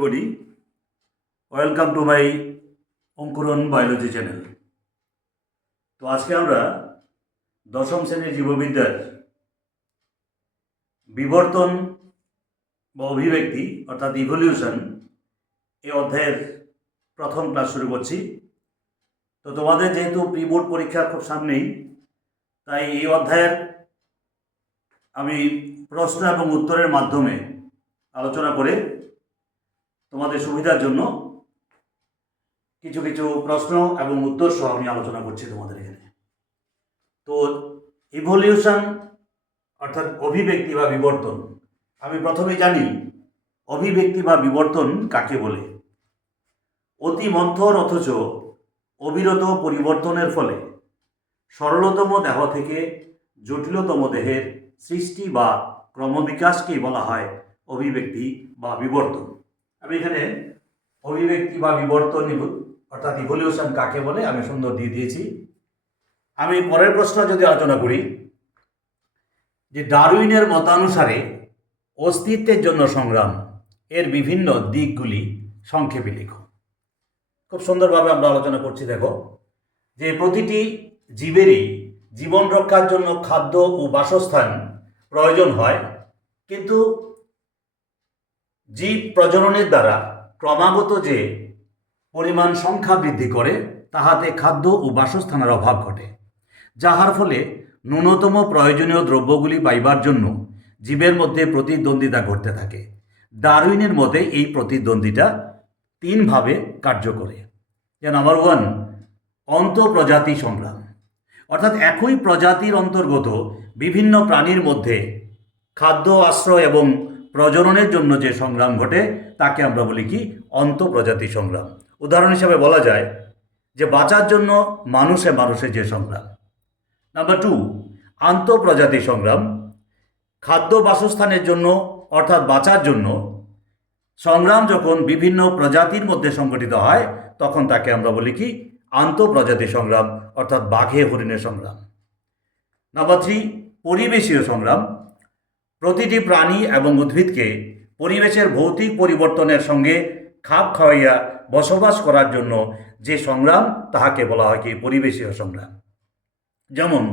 everybody. Welcome to my Ankuran biology channel. তো আজকে আমরা দশম শ্রেণীর জীববিদ্যার বিবর্তন বা অভিব্যক্তি অর্থাৎ ইভলিউশন এই অধ্যায়ের প্রথম ক্লাস শুরু করছি। তো তোমাদের যেহেতু প্রি বোর্ড পরীক্ষা খুব সামনেই, তাই এই অধ্যায়ের আমি প্রশ্ন এবং উত্তরের মাধ্যমে আলোচনা করে তোমাদের সুবিধার জন্য কিছু কিছু প্রশ্ন এবং উত্তর সহ আমি আলোচনা করছি তোমাদের এখানে। তো ইভলিউশন অর্থাৎ অভিব্যক্তি বা বিবর্তন, আমি প্রথমে জানি অভিব্যক্তি বা বিবর্তন কাকে বলে। অতি মন্থর অথচ অবিরত পরিবর্তনের ফলে সরলতম দেহ থেকে জটিলতম দেহের সৃষ্টি বা ক্রমবিকাশকেই বলা হয় অভিব্যক্তি বা বিবর্তন। আমি এখানে অভিব্যক্তি বা বিবর্তন অর্থাৎ ইভলিউশন কাকে বলে আমি সুন্দর দিয়ে দিয়েছি। আমি পরের প্রশ্ন যদি আলোচনা করি যে ডারউইনের মতানুসারে অস্তিত্বের জন্য সংগ্রাম এর বিভিন্ন দিকগুলি সংক্ষেপে লেখো। খুব সুন্দরভাবে আমরা আলোচনা করছি। দেখো যে প্রতিটি জীবেরই জীবন রক্ষার জন্য খাদ্য ও বাসস্থান প্রয়োজন হয়, কিন্তু জীব প্রজননের দ্বারা ক্রমাগত যে পরিমাণ সংখ্যা বৃদ্ধি করে তাহাতে খাদ্য ও বাসস্থানের অভাব ঘটে, যাহার ফলে ন্যূনতম প্রয়োজনীয় দ্রব্যগুলি পাইবার জন্য জীবের মধ্যে প্রতিদ্বন্দ্বিতা ঘটতে থাকে। ডারউইনের মতে এই প্রতিদ্বন্দ্বিতা তিনভাবে কার্য করে। যে নাম্বার 1, অন্তঃপ্রজাতি সংগ্রাম, অর্থাৎ একই প্রজাতির অন্তর্গত বিভিন্ন প্রাণীর মধ্যে খাদ্য, আশ্রয় এবং প্রজননের জন্য যে সংগ্রাম ঘটে তাকে আমরা বলি কি অন্তঃপ্রজাতি সংগ্রাম। উদাহরণ হিসাবে বলা যায় যে বাঁচার জন্য মানুষের যে সংগ্রাম। নাম্বার 2, আন্তঃপ্রজাতি সংগ্রাম, খাদ্য বাসস্থানের জন্য অর্থাৎ বাঁচার জন্য সংগ্রাম যখন বিভিন্ন প্রজাতির মধ্যে সংগঠিত হয় তখন তাকে আমরা বলি কি আন্তঃপ্রজাতি সংগ্রাম, অর্থাৎ বাঘে হরিণের সংগ্রাম। নাম্বার 3, পরিবেশীয় সংগ্রাম, প্রতিটি প্রাণী এবং উদ্ভিদকে পরিবেশের ভৌতিক পরিবর্তনের সঙ্গে খাপ খাওয়াইয়া বসবাস করার জন্য যে সংগ্রাম তাহাকে বলা হয় কি পরিবেশীয় সংগ্রাম। যেমন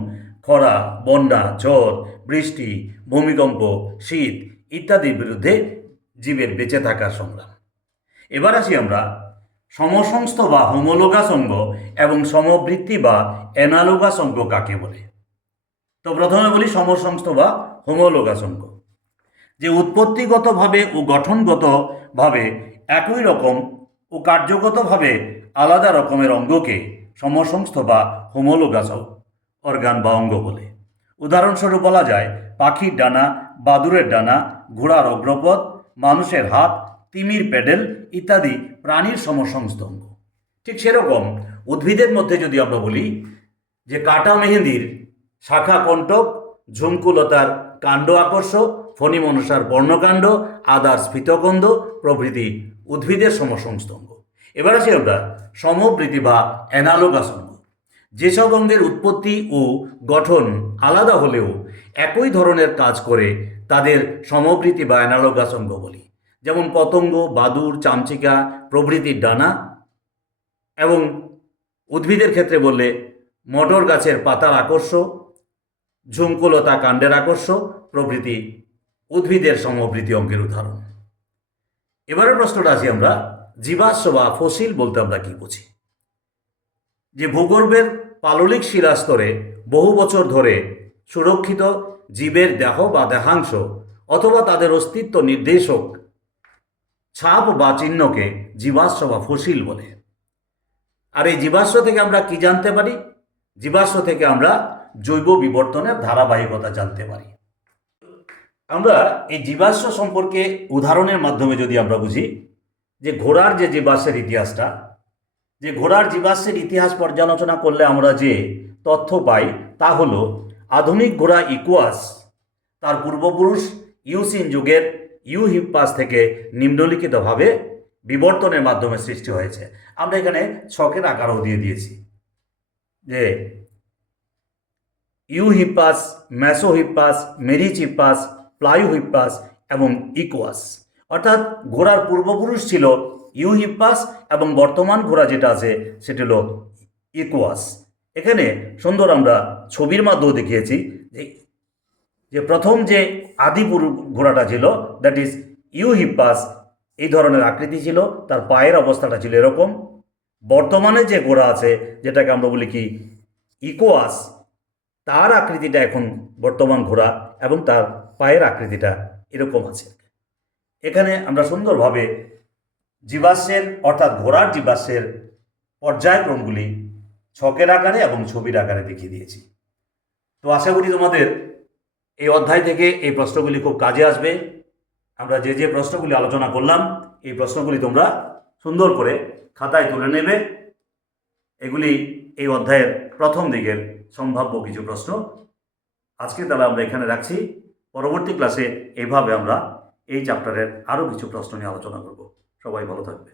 খরা, বন্যা, ঝড়, বৃষ্টি, ভূমিকম্প, শীত ইত্যাদির বিরুদ্ধে জীবের বেঁচে থাকার সংগ্রাম। এবার আসি আমরা সমসংস্থ বা হোমোলোগাস অঙ্গ এবং সমবৃত্তি বা অ্যানালোগাস অঙ্গ কাকে বলে। তো প্রথমে বলি সমসংস্থ বা হোমোলোগাস অঙ্গ, যে উৎপত্তিগতভাবে ও গঠনগতভাবে একই রকম ও কার্যগতভাবে আলাদা রকমের অঙ্গকে সমসংস্থ বা হোমোলোগাস অর্গান বা অঙ্গ বলে। উদাহরণস্বরূপ বলা যায় পাখির ডানা, বাদুড়ের ডানা, ঘোড়ার অগ্রপথ, মানুষের হাত, তিমির প্যাডেল ইত্যাদি প্রাণীর সমসংস্থ অঙ্গ। ঠিক সেরকম উদ্ভিদের মধ্যে যদি আমরা বলি যে কাটা মেহেন্দির শাখা কণ্টক, ঝুমকুলতার কাণ্ড আকর্ষ, ফণী মনসার বর্ণকাণ্ড, আদার স্ফীতকন্দ প্রভৃতি উদ্ভিদের সমসংস্থ অঙ্গ। এবার আসি আমরা সমবৃত্তি বা অ্যানালোগাস অঙ্গ, যেসব অঙ্গের উৎপত্তি ও গঠন আলাদা হলেও একই ধরনের কাজ করে তাদের সমবৃত্তি বা অ্যানালোগাস অঙ্গ বলি। যেমন পতঙ্গ, বাদুড়, চামচিকা প্রভৃতির ডানা, এবং উদ্ভিদের ক্ষেত্রে বললে মটর গাছের পাতার আকর্ষ, ঝুমকুলতা কাণ্ডের আকর্ষ প্রভৃতি উদ্ভিদের সমবৃত্তি অঙ্গের উদাহরণ। এবারের প্রশ্নটা আসি আমরা জীবাশ্ম বা ফসিল বলতে আমরা কি বুঝি। যে ভূগর্ভের পাললিক শিলাস্তরে বহু বছর ধরে সুরক্ষিত জীবের দেহ বা দেহাংশ অথবা তাদের অস্তিত্ব নির্দেশক ছাপ বা চিহ্নকে জীবাশ্ম বা ফসিল বলে। আর এই জীবাশ্ম থেকে আমরা কি জানতে পারি? জীবাশ্ম থেকে আমরা জৈব বিবর্তনের ধারাবাহিকতা জানতে পারি। আমরা এই জীবাশ্ম সম্পর্কে উদাহরণের মাধ্যমে যদি আমরা বুঝি যে ঘোড়ার যে জীবাশ্মের ইতিহাসটা, যে ঘোড়ার জীবাশ্মের ইতিহাস পর্যালোচনা করলে আমরা যে তথ্য পাই তা হলো আধুনিক ঘোড়া ইকুয়াস তার পূর্বপুরুষ ইউসিন যুগের ইউহিপ্পাস থেকে নিম্নলিখিতভাবে বিবর্তনের মাধ্যমে সৃষ্টি হয়েছে। আমরা এখানে ছকের আকারও দিয়ে দিয়েছি যে ইউহিপ্পাস, মেসোহিপ্পাস, মেরিচিপ্পাস, প্লাইওহিপ্পাস এবং ইকুয়াস। অর্থাৎ ঘোড়ার পূর্বপুরুষ ছিল ইউহিপ্পাস এবং বর্তমান ঘোড়া যেটা আছে সেটা হলো ইকোয়াস। এখানে সুন্দর আমরা ছবির মাধ্যমে দেখিয়েছি যে যে প্রথম যে আদি ঘোড়াটা ছিল দ্যাট ইজ ইউহিপ্পাস, এই ধরনের আকৃতি ছিল, তার পায়ের অবস্থাটা ছিল এরকম। বর্তমানে যে ঘোড়া আছে যেটাকে আমরা বলি কি ইকোয়াস, তার আকৃতিটা এখন বর্তমান ঘোড়া এবং তার পায়ের আকৃতিটা এরকম আছে। এখানে আমরা সুন্দরভাবে জীবাশ্মের অর্থাৎ ঘোড়ার জীবাশ্মের পর্যায়ক্রমগুলি ছকের আকারে এবং ছবির আকারে দেখিয়ে দিয়েছি। তো আশা করি তোমাদের এই অধ্যায় থেকে এই প্রশ্নগুলি খুব কাজে আসবে। আমরা যে যে প্রশ্নগুলি আলোচনা করলাম এই প্রশ্নগুলি তোমরা সুন্দর করে খাতায় তুলে নেবে। এগুলি এই অধ্যায়ের প্রথম দিকের সম্ভাব্য কিছু প্রশ্ন। আজকে তাহলে আমরা এখানে রাখছি। পরবর্তী ক্লাসে এইভাবে আমরা এই চ্যাপ্টারের আরও কিছু প্রশ্ন নিয়ে আলোচনা করব। সবাই ভালো থাকবে।